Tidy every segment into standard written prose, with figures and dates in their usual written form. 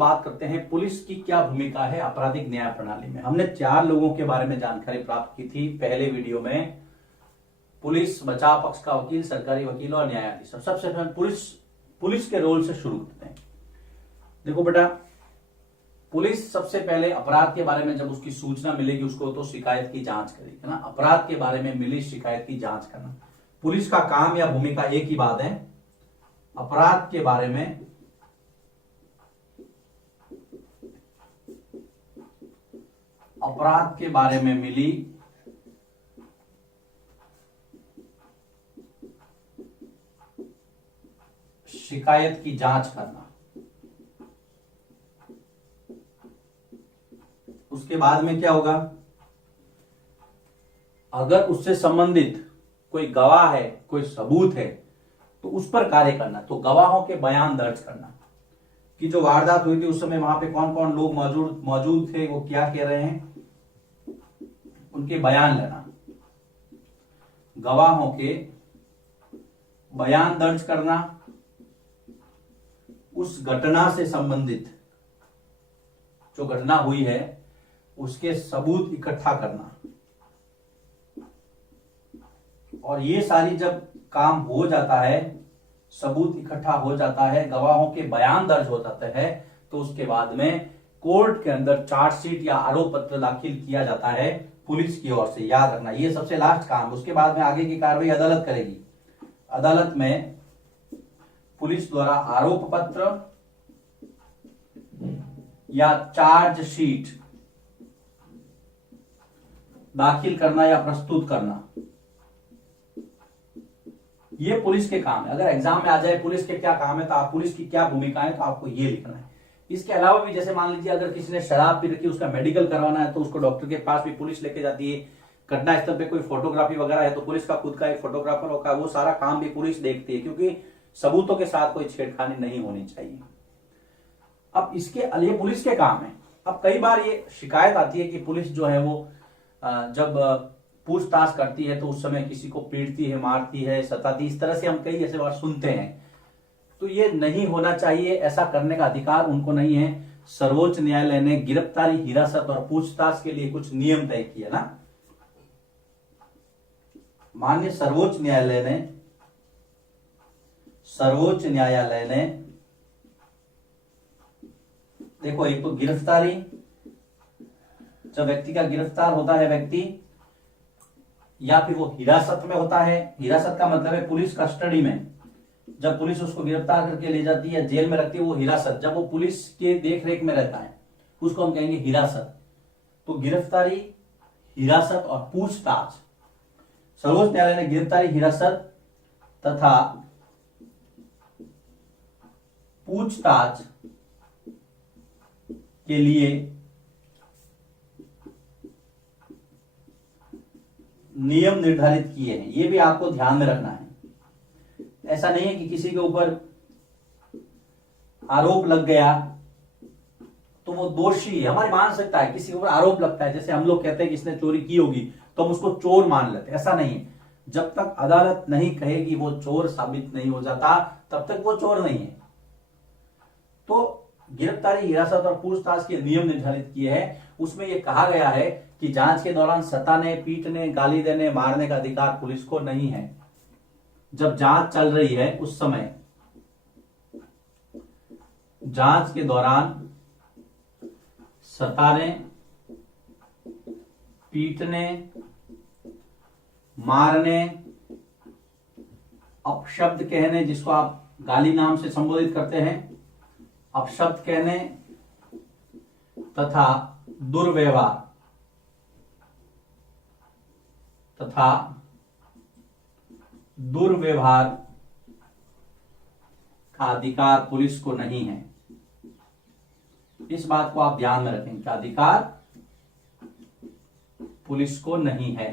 बात करते हैं पुलिस की क्या भूमिका है आपराधिक न्याय प्रणाली में। हमने 4 लोगों के बारे में जानकारी प्राप्त की थी पहले वीडियो में, पुलिस, बचाव पक्ष का वकील, सरकारी वकील और न्यायाधीश। सबसे पहले पुलिस के रोल से शुरू करते हैं। देखो बेटा, पुलिस सबसे पहले अपराध के बारे में जब उसकी सूचना मिलेगी उसको तो शिकायत की जांच करेगी, है ना। अपराध के बारे में मिली शिकायत की जांच करना पुलिस का काम या भूमिका एक ही बात है। अपराध के बारे में मिली शिकायत की जांच करना। उसके बाद में क्या होगा, अगर उससे संबंधित कोई गवाह है, कोई सबूत है तो उस पर कार्य करना। तो गवाहों के बयान दर्ज करना कि जो वारदात हुई थी उस समय वहां पे कौन कौन लोग मौजूद थे, वो क्या कह रहे हैं, उनके बयान लेना। गवाहों के बयान दर्ज करना, उस घटना से संबंधित जो घटना हुई है उसके सबूत इकट्ठा करना। और ये सारी जब काम हो जाता है, सबूत इकट्ठा हो जाता है, गवाहों के बयान दर्ज हो जाते हैं, तो उसके बाद में कोर्ट के अंदर चार्जशीट या आरोप पत्र दाखिल किया जाता है पुलिस की ओर से। याद रखना, ये सबसे लास्ट काम। उसके बाद में आगे की कार्रवाई अदालत करेगी। अदालत में पुलिस द्वारा आरोप पत्र या चार्जशीट दाखिल करना या प्रस्तुत करना, ये पुलिस के काम है। अगर एग्जाम में आ जाए पुलिस के क्या काम है तो आप पुलिस की क्या भूमिका है तो आपको ये लिखना है। इसके अलावा भी जैसे मान लीजिए अगर किसी ने शराब पी रखी, उसका मेडिकल करवाना है तो उसको डॉक्टर के पास भी पुलिस लेके जाती है। घटना स्थल पे कोई फोटोग्राफी वगैरह है तो पुलिस का खुद का एक फोटोग्राफर होगा, वो सारा काम भी पुलिस देखती है, क्योंकि सबूतों के साथ कोई छेड़खानी नहीं होनी चाहिए। अब इसके लिए पुलिस के काम है। अब कई बार ये शिकायत आती है कि पुलिस जो है वो जब पूछताछ करती है तो उस समय किसी को पीटती है, मारती है, सताती, इस तरह से हम कई ऐसे बार सुनते हैं। तो ये नहीं होना चाहिए, ऐसा करने का अधिकार उनको नहीं है। सर्वोच्च न्यायालय ने गिरफ्तारी, हिरासत और पूछताछ के लिए कुछ नियम तय किए ना। माननीय सर्वोच्च न्यायालय ने देखो, एक तो गिरफ्तारी, जब व्यक्ति का गिरफ्तार होता है व्यक्ति, या फिर वो हिरासत में होता है। हिरासत का मतलब है पुलिस कस्टडी में, जब पुलिस उसको गिरफ्तार करके ले जाती है, जेल में रखती है, वो हिरासत। जब वो पुलिस के देखरेख में रहता है उसको हम कहेंगे हिरासत। तो गिरफ्तारी, हिरासत और पूछताछ, सर्वोच्च न्यायालय ने गिरफ्तारी, हिरासत तथा पूछताछ के लिए नियम निर्धारित किए हैं। ये भी आपको ध्यान में रखना है। ऐसा नहीं है कि किसी के ऊपर आरोप लग गया तो वो दोषी है। हमारी मान सकता है, किसी के ऊपर आरोप लगता है, जैसे हम लोग कहते हैं कि इसने चोरी की होगी तो हम उसको चोर मान लेते हैं। ऐसा नहीं है। जब तक अदालत नहीं कहेगी वो चोर साबित नहीं हो जाता, तब तक वो चोर नहीं है। तो गिरफ्तारी, हिरासत और पूछताछ के नियम निर्धारित किए हैं। उसमें यह कहा गया है कि जांच के दौरान सताने, पीटने, गाली देने, मारने का अधिकार पुलिस को नहीं है। जब जांच चल रही है उस समय जांच के दौरान सताने, पीटने, मारने, अपशब्द कहने, जिसको आप गाली नाम से संबोधित करते हैं, अपशब्द कहने तथा दुर्व्यवहार का अधिकार पुलिस को नहीं है। इस बात को आप ध्यान में रखें कि अधिकार पुलिस को नहीं है।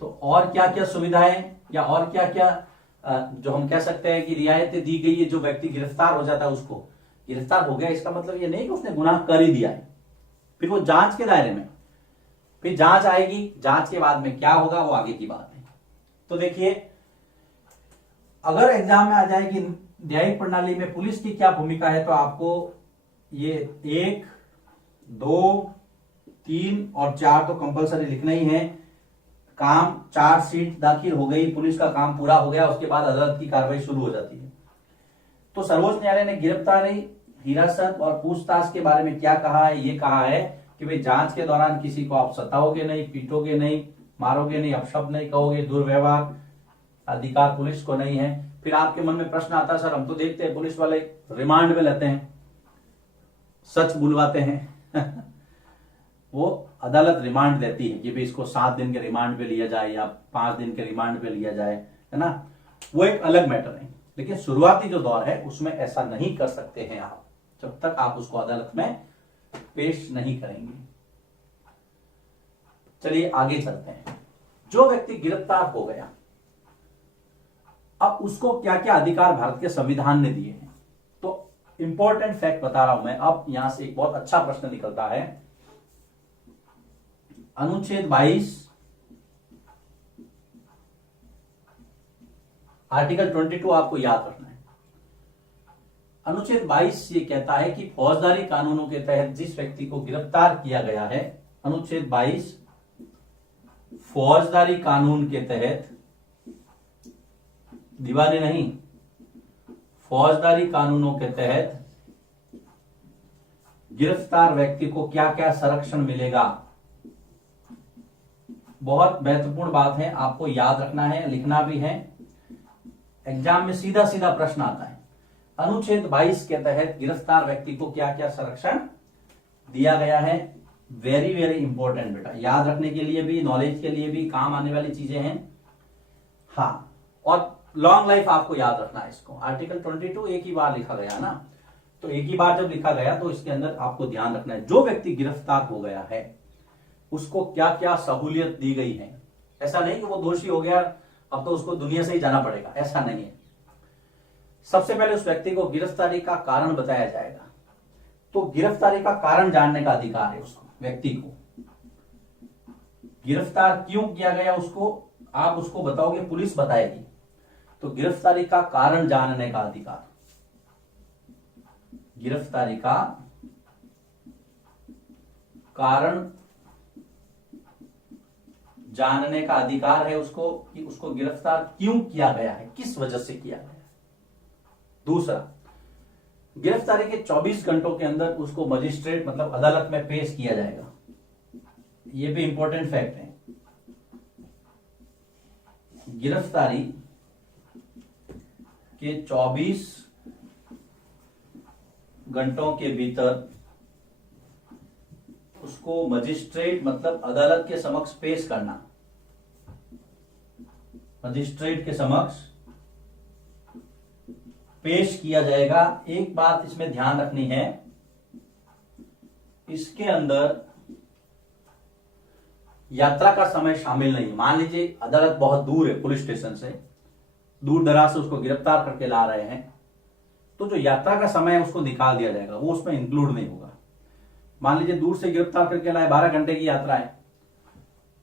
तो और क्या क्या सुविधाएं या और क्या क्या जो हम कह सकते हैं कि रियायतें दी गई है। जो व्यक्ति गिरफ्तार हो जाता है, उसको गिरफ्तार हो गया, इसका मतलब ये नहीं कि उसने गुनाह कर ही दिया है। फिर वो जांच के दायरे में, फिर जांच आएगी, जांच के बाद में क्या होगा वो आगे की बात है। तो देखिए, अगर एग्जाम में आ जाए कि न्यायिक प्रणाली में पुलिस की क्या भूमिका है, तो आपको ये 1, 2, 3 और 4 तो कंपलसरी लिखना ही है। काम, चार्जशीट दाखिल हो गई, पुलिस का काम पूरा हो गया, उसके बाद अदालत की कार्रवाई शुरू हो जाती है। तो सर्वोच्च न्यायालय ने गिरफ्तारी, हिरासत और पूछताछ के बारे में क्या कहा है? ये कहा है कि भाई जांच के दौरान किसी को आप सताओगे नहीं, पीटोगे नहीं, मारोगे नहीं, अपशब्द नहीं कहोगे, दुर्व्यवहार अधिकार पुलिस को नहीं है। फिर आपके मन में प्रश्न आता है, सर हम तो देखते हैं पुलिस वाले रिमांड में लेते हैं, सच बुलवाते हैं वो अदालत रिमांड देती है कि भाई इसको 7 दिन के रिमांड पे लिया जाए या 5 दिन के रिमांड पे लिया जाए, है ना, वो एक अलग मैटर है। लेकिन शुरुआती जो दौर है उसमें ऐसा नहीं कर सकते हैं आप, जब तक आप उसको अदालत में पेश नहीं करेंगे। चलिए आगे चलते हैं। जो व्यक्ति गिरफ्तार हो गया, अब उसको क्या क्या अधिकार भारत के संविधान ने दिए हैं? तो इंपॉर्टेंट फैक्ट बता रहा हूं मैं। अब यहां से एक बहुत अच्छा प्रश्न निकलता है। अनुच्छेद 22 आर्टिकल 22 आपको याद रखना है। अनुच्छेद 22 ये कहता है कि फौजदारी कानूनों के तहत जिस व्यक्ति को गिरफ्तार किया गया है, अनुच्छेद 22 फौजदारी कानून के तहत, दीवानी नहीं, फौजदारी कानूनों के तहत गिरफ्तार व्यक्ति को क्या क्या संरक्षण मिलेगा। बहुत महत्वपूर्ण बात है, आपको याद रखना है, लिखना भी है। एग्जाम में सीधा सीधा प्रश्न आता है, अनुच्छेद 22 के तहत गिरफ्तार व्यक्ति को क्या क्या संरक्षण दिया गया है। वेरी वेरी इंपॉर्टेंट बेटा, याद रखने के लिए भी, नॉलेज के लिए भी काम आने वाली चीजें हैं। हाँ, और लॉन्ग लाइफ आपको याद रखना है इसको। आर्टिकल 22 एक ही बार लिखा गया ना, तो एक ही बार जब लिखा गया तो इसके अंदर आपको ध्यान रखना है, जो व्यक्ति गिरफ्तार हो गया है उसको क्या क्या सहूलियत दी गई है। ऐसा नहीं कि वो दोषी हो गया अब तो उसको दुनिया से ही जाना पड़ेगा, ऐसा नहीं है। सबसे पहले उस व्यक्ति को गिरफ्तारी का कारण बताया जाएगा। तो गिरफ्तारी का कारण जानने का अधिकार है उसको, व्यक्ति को। गिरफ्तार क्यों किया गया उसको, आप उसको बताओगे, पुलिस बताएगी। तो गिरफ्तारी का कारण जानने का अधिकार, गिरफ्तारी का कारण जानने का अधिकार है उसको, कि उसको गिरफ्तार क्यों किया गया है, किस वजह से किया गया है। दूसरा, गिरफ्तारी के 24 घंटों के अंदर उसको मजिस्ट्रेट मतलब अदालत में पेश किया जाएगा। यह भी इंपॉर्टेंट फैक्ट है। गिरफ्तारी के 24 घंटों के भीतर उसको मजिस्ट्रेट मतलब अदालत के समक्ष पेश करना, मजिस्ट्रेट के समक्ष पेश किया जाएगा। एक बात इसमें ध्यान रखनी है, इसके अंदर यात्रा का समय शामिल नहीं। मान लीजिए अदालत बहुत दूर है, पुलिस स्टेशन से दूर दराज से उसको गिरफ्तार करके ला रहे हैं, तो जो यात्रा का समय है उसको निकाल दिया जाएगा, वो उसमें इंक्लूड नहीं होगा। मान लीजिए दूर से गिरफ्तार करके लाए, 12 घंटे की यात्रा है,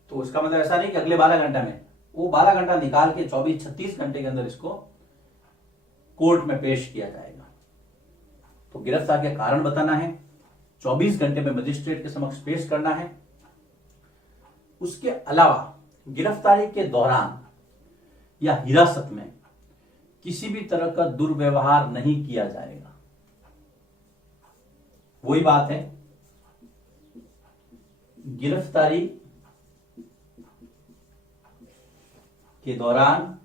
तो उसका मतलब ऐसा नहीं कि अगले 12 घंटे में, वो 12 घंटा निकाल के 24-36 घंटे के अंदर इसको कोर्ट में पेश किया जाएगा। तो गिरफ्तार के कारण बताना है, 24 घंटे में मजिस्ट्रेट के समक्ष पेश करना है। उसके अलावा गिरफ्तारी के दौरान या हिरासत में किसी भी तरह का दुर्व्यवहार नहीं किया जाएगा। वही बात है, गिरफ्तारी के दौरान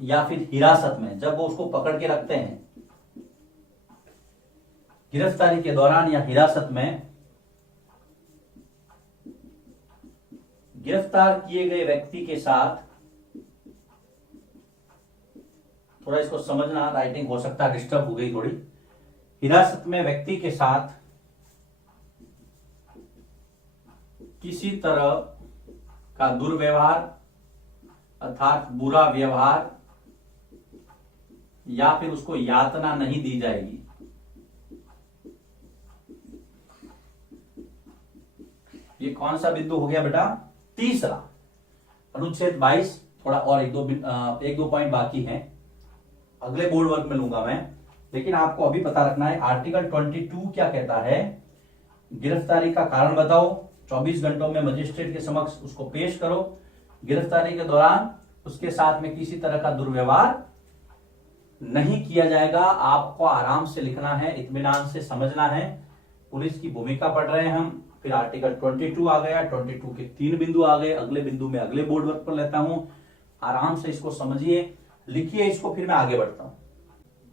या फिर हिरासत में, जब वो उसको पकड़ के रखते हैं, गिरफ्तारी के दौरान या हिरासत में गिरफ्तार किए गए व्यक्ति के साथ, थोड़ा इसको समझना, राइटिंग हो सकता है डिस्टर्ब हो गई थोड़ी। हिरासत में व्यक्ति के साथ किसी तरह का दुर्व्यवहार अर्थात बुरा व्यवहार या फिर उसको यातना नहीं दी जाएगी। ये कौन सा बिंदु हो गया बेटा? तीसरा, अनुच्छेद 22 थोड़ा और एक दो पॉइंट बाकी हैं, अगले बोर्ड वर्क में लूंगा मैं, लेकिन आपको अभी पता रखना है आर्टिकल 22 क्या कहता है। गिरफ्तारी का कारण बताओ, 24 घंटों में मजिस्ट्रेट के समक्ष उसको पेश करो। गिरफ्तारी के दौरान उसके साथ में किसी तरह का दुर्व्यवहार नहीं किया जाएगा। आपको आराम से लिखना है, इत्मीनान से समझना है। पुलिस की भूमिका पढ़ रहे हैं हम। फिर आर्टिकल 22 आ गया, 22 के 3 बिंदु आ गए। अगले बिंदु में अगले बोर्ड वर्क पर लेता हूं, आराम से इसको समझिए, लिखिए इसको, फिर मैं आगे बढ़ता हूं।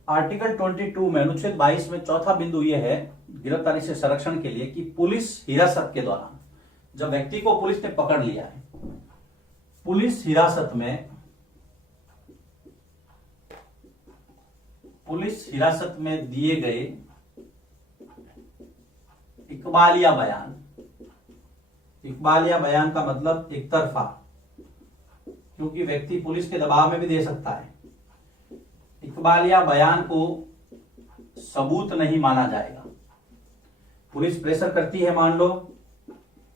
आर्टिकल 22 में अनुच्छेद 22 में चौथा बिंदु यह है गिरफ्तारी से संरक्षण के लिए कि पुलिस हिरासत के दौरान, जब व्यक्ति को पुलिस ने पकड़ लिया है, पुलिस हिरासत में दिए गए इकबालिया बयान का मतलब एक तरफा, क्योंकि व्यक्ति पुलिस के दबाव में भी दे सकता है। इकबालिया बयान को सबूत नहीं माना जाएगा। पुलिस प्रेशर करती है, मान लो,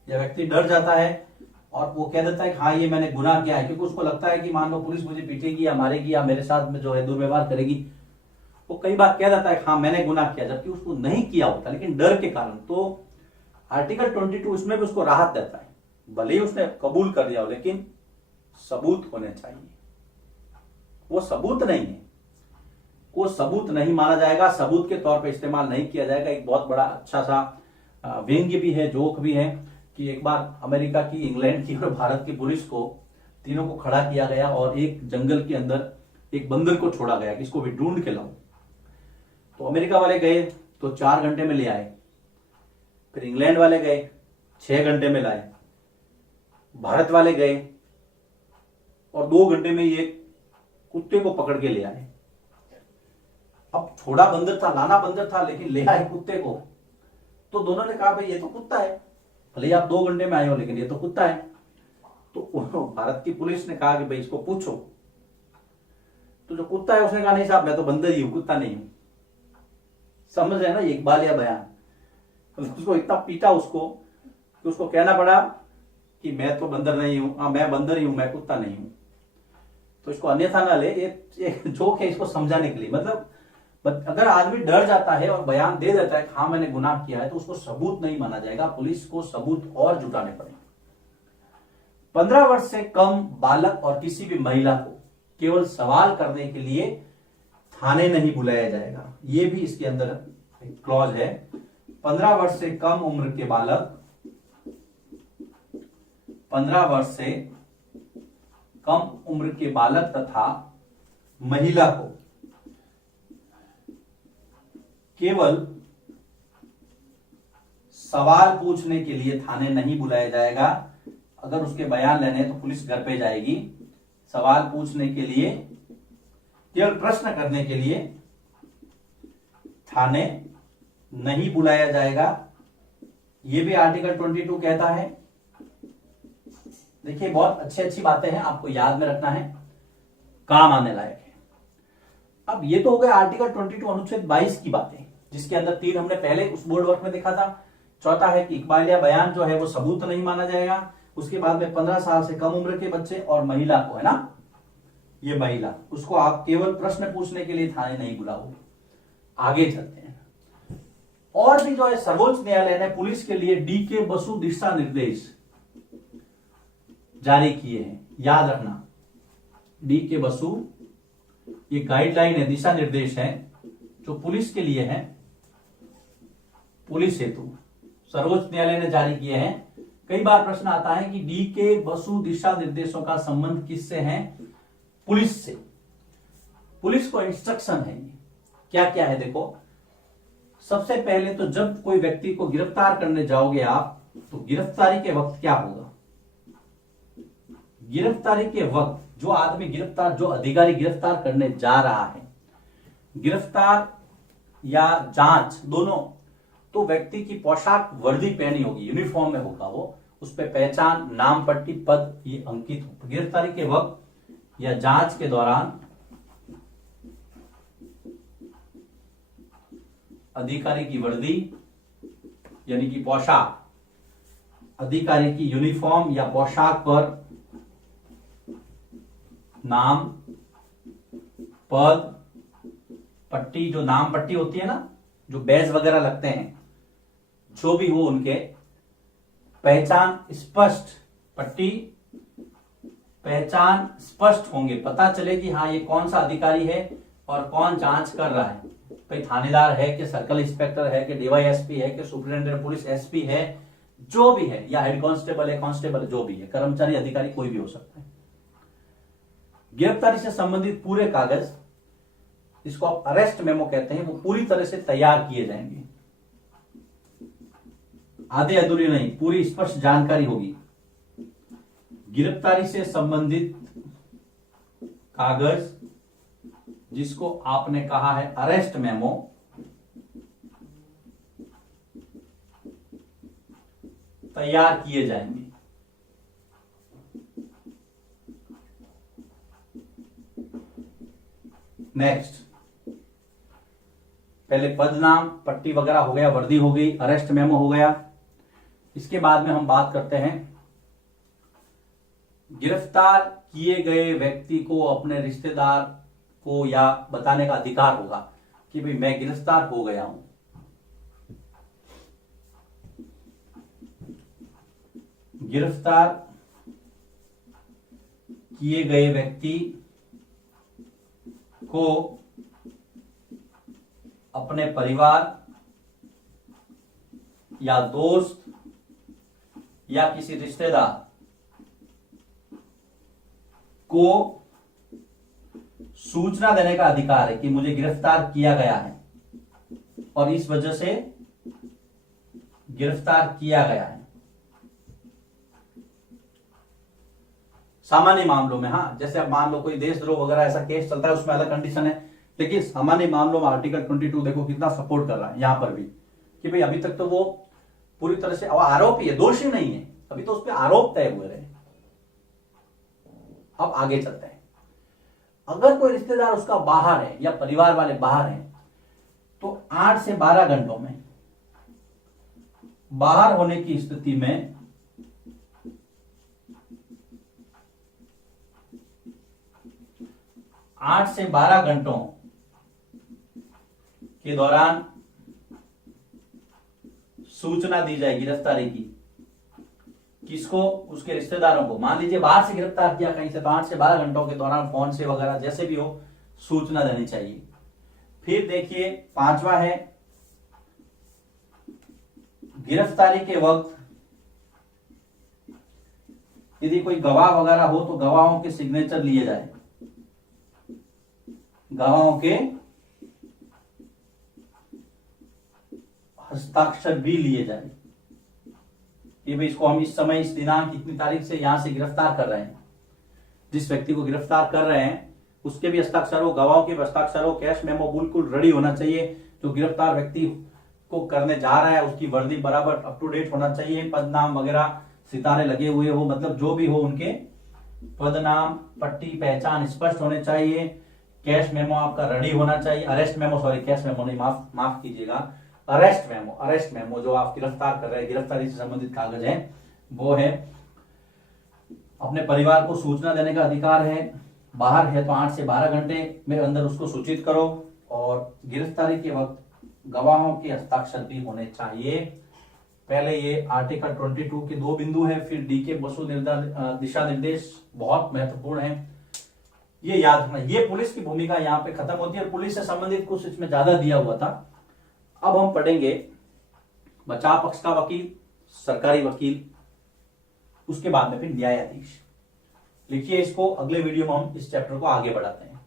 या व्यक्ति डर जाता है और वो कह देता है कि हाँ ये मैंने गुनाह किया है, क्योंकि उसको लगता है कि मान लो पुलिस मुझे पीटेगी या मारेगी या मेरे साथ में जो है दुर्व्यवहार करेगी, वो कई बार कह देता है हाँ मैंने गुनाह किया, जबकि उसको नहीं किया होता, लेकिन डर के कारण। तो आर्टिकल 22 इसमें भी उसको राहत देता है, भले ही उसने कबूल कर लिया हो, लेकिन सबूत होने चाहिए। वो सबूत नहीं है, वो सबूत नहीं माना जाएगा, सबूत के तौर पे इस्तेमाल नहीं किया जाएगा। एक बहुत बड़ा अच्छा सा व्यंग्य भी है, जोक भी है, कि एक बार अमेरिका की, इंग्लैंड की और भारत की पुलिस को तीनों को खड़ा किया गया और एक जंगल के अंदर एक बंदर को छोड़ा गया कि इसको भी ढूंढ के लाओ। तो अमेरिका वाले गए तो 4 घंटे में ले आए, फिर इंग्लैंड वाले गए 6 घंटे में लाए, भारत वाले गए और 2 घंटे में ये कुत्ते को पकड़ के ले आए। अब छोड़ा बंदर था, लाना बंदर था, लेकिन ले आए कुत्ते को। तो दोनों ने कहा भाई ये तो कुत्ता है, भले ही आप 2 घंटे में आए हो, लेकिन ये तो कुत्ता है। तो भारत की पुलिस ने कहा कि भाई इसको पूछो। तो जो कुत्ता है उसने कहा नहीं साहब मैं तो बंदर ही हूं, कुत्ता नहीं हूं। समझ रहे ना, ये इकबालिया बयान। उसको इतना पीटा उसको कि उसको कहना पड़ा कि मैं तो बंदर नहीं हूं, हाँ मैं बंदर ही हूं, मैं कुत्ता नहीं हूं। तो इसको अन्यथा ना ले, ये जोक है इसको समझाने के लिए। मतलब अगर आदमी डर जाता है और बयान दे देता है कि हाँ मैंने गुनाह किया है, तो उसको सबूत नहीं माना जाएगा, पुलिस को सबूत और जुटाने पड़ेंगे। 15 वर्ष से कम बालक और किसी भी महिला को केवल सवाल करने के लिए थाने नहीं बुलाया जाएगा। ये भी इसके अंदर एक क्लॉज है। 15 वर्ष से कम उम्र के बालक, 15 वर्ष से कम उम्र के बालक तथा महिला को केवल सवाल पूछने के लिए थाने नहीं बुलाया जाएगा। अगर उसके बयान लेने तो पुलिस घर पे जाएगी। सवाल पूछने के लिए, केवल प्रश्न करने के लिए थाने नहीं बुलाया जाएगा। यह भी आर्टिकल 22 कहता है। देखिए बहुत अच्छी बातें हैं, आपको याद में रखना है, काम आने लायक है। अब ये तो हो गया आर्टिकल 22 अनुच्छेद 22 की बातें, जिसके अंदर 3 हमने पहले उस बोर्ड वर्क में देखा था। चौथा है कि इकबालिया बयान जो है वो सबूत नहीं माना जाएगा। उसके बाद में 15 साल से कम उम्र के बच्चे और महिला को, है ना, ये महिला, उसको आप केवल प्रश्न पूछने के लिए थाने नहीं बुलाओगे। आगे चलते हैं। और भी जो है सर्वोच्च न्यायालय ने पुलिस के लिए डी.के. बसु दिशा निर्देश जारी किए हैं। याद रखना, डी.के. बसु ये गाइडलाइन है, दिशा निर्देश है जो पुलिस के लिए है, पुलिस हेतु सर्वोच्च न्यायालय ने जारी किए हैं। कई बार प्रश्न आता है कि डी.के. बसु दिशा निर्देशों का संबंध किससे है? पुलिस से। पुलिस को इंस्ट्रक्शन है। क्या क्या है देखो, सबसे पहले तो जब कोई व्यक्ति को गिरफ्तार करने जाओगे आप, तो गिरफ्तारी के वक्त क्या होगा? गिरफ्तारी के वक्त जो आदमी गिरफ्तार, जो अधिकारी गिरफ्तार करने जा रहा है, गिरफ्तार या जांच दोनों, तो व्यक्ति की पोशाक वर्दी पहनी होगी, यूनिफॉर्म में होगा वो, उस पर पहचान, नाम पट्टी, पद ये अंकित हो। गिरफ्तारी के वक्त या जांच के दौरान अधिकारी की वर्दी यानी कि पोशाक, अधिकारी की यूनिफॉर्म या पोशाक पर नाम पद पट्टी, जो नाम पट्टी होती है ना, जो बैज वगैरह लगते हैं, जो भी हो उनके पहचान स्पष्ट, पट्टी पहचान स्पष्ट होंगे, पता चले कि हाँ ये कौन सा अधिकारी है और कौन जांच कर रहा है, भाई थानेदार है कि सर्कल इंस्पेक्टर है कि डीवाईएसपी है कि सुपरिटेंडेंट पुलिस एसपी है, जो भी है, या हेड कांस्टेबल है, कांस्टेबल जो भी है, कर्मचारी अधिकारी कोई भी हो सकता है। गिरफ्तारी से संबंधित पूरे कागज, इसको आप अरेस्ट मेमो कहते हैं, वो पूरी तरह से तैयार किए जाएंगे, आधे अधूरी नहीं, पूरी स्पष्ट जानकारी होगी। गिरफ्तारी से संबंधित कागज जिसको आपने कहा है अरेस्ट मेमो, तैयार किए जाएंगे। नेक्स्ट, पहले पद नाम पट्टी वगैरह हो गया, वर्दी हो गई, अरेस्ट मेमो हो गया। इसके बाद में हम बात करते हैं, गिरफ्तार किए गए व्यक्ति को अपने रिश्तेदार को या बताने का अधिकार होगा कि भाई मैं गिरफ्तार हो गया हूं। गिरफ्तार किए गए व्यक्ति को अपने परिवार या दोस्त या किसी रिश्तेदार को सूचना देने का अधिकार है कि मुझे गिरफ्तार किया गया है और इस वजह से गिरफ्तार किया गया है। सामान्य मामलों में, हाँ, जैसे अब मान लो कोई देशद्रोह वगैरह ऐसा केस चलता है, उसमें अलग कंडीशन है, लेकिन सामान्य मामलों में आर्टिकल 22 देखो कितना सपोर्ट कर रहा है यहां पर भी, कि भाई अभी तक तो वो पूरी तरह से आरोपी है, दोषी नहीं है, अभी तो उस पर आरोप तय हुए रहे। अब आगे चलते हैं, अगर कोई रिश्तेदार उसका बाहर है या परिवार वाले बाहर हैं, तो 8 से 12 घंटों में, बाहर होने की स्थिति में आठ से 12 घंटों के दौरान सूचना दी जाए गिरफ्तारी की। किसको? उसके रिश्तेदारों को। मान लीजिए बाहर से गिरफ्तार किया कहीं से, तो 8 से 12 घंटों के दौरान फोन से वगैरह जैसे भी हो सूचना देनी चाहिए। फिर देखिए 5वां है, गिरफ्तारी के वक्त यदि कोई गवाह वगैरह हो तो गवाहों के सिग्नेचर लिए जाए, गवाहों के हस्ताक्षर भी लिए जाए कि भाई इसको हम इस समय इस दिनांक इतनी तारीख से यहां से गिरफ्तार कर रहे हैं, जिस व्यक्ति को गिरफ्तार कर रहे हैं उसके भी हस्ताक्षर हो, गवाहों के हस्ताक्षर हो, कैश मेमो बिल्कुल रेडी होना चाहिए। जो गिरफ्तार व्यक्ति को करने जा रहा है उसकी वर्दी बराबर अप टू डेट होना चाहिए, पद नाम वगैरह सितारे लगे हुए हो, मतलब जो भी हो उनके पद नाम पट्टी पहचान स्पष्ट होने चाहिए। कैश मेमो आपका रेडी होना चाहिए, arrest memo, sorry cash memo नहीं, माफ कीजिएगा, अरेस्ट मेमो जो आप गिरफ्तार कर रहे हैं, गिरफ्तारी से संबंधित कागज है वो है। अपने परिवार को सूचना देने का अधिकार है, बाहर है तो 8 से 12 घंटे में अंदर उसको सूचित करो, और गिरफ्तारी के वक्त गवाहों के हस्ताक्षर भी होने चाहिए। पहले ये आर्टिकल 22 के 2 बिंदु है, फिर डी के बसु दिशा निर्देश बहुत महत्वपूर्ण है, ये याद रखना। ये पुलिस की भूमिका यहाँ पे खत्म होती है और पुलिस से संबंधित कुछ इसमें ज्यादा दिया हुआ था। अब हम पढ़ेंगे बचाव पक्ष का वकील, सरकारी वकील, उसके बाद में फिर न्यायाधीश। लिखिए इसको, अगले वीडियो में हम इस चैप्टर को आगे बढ़ाते हैं।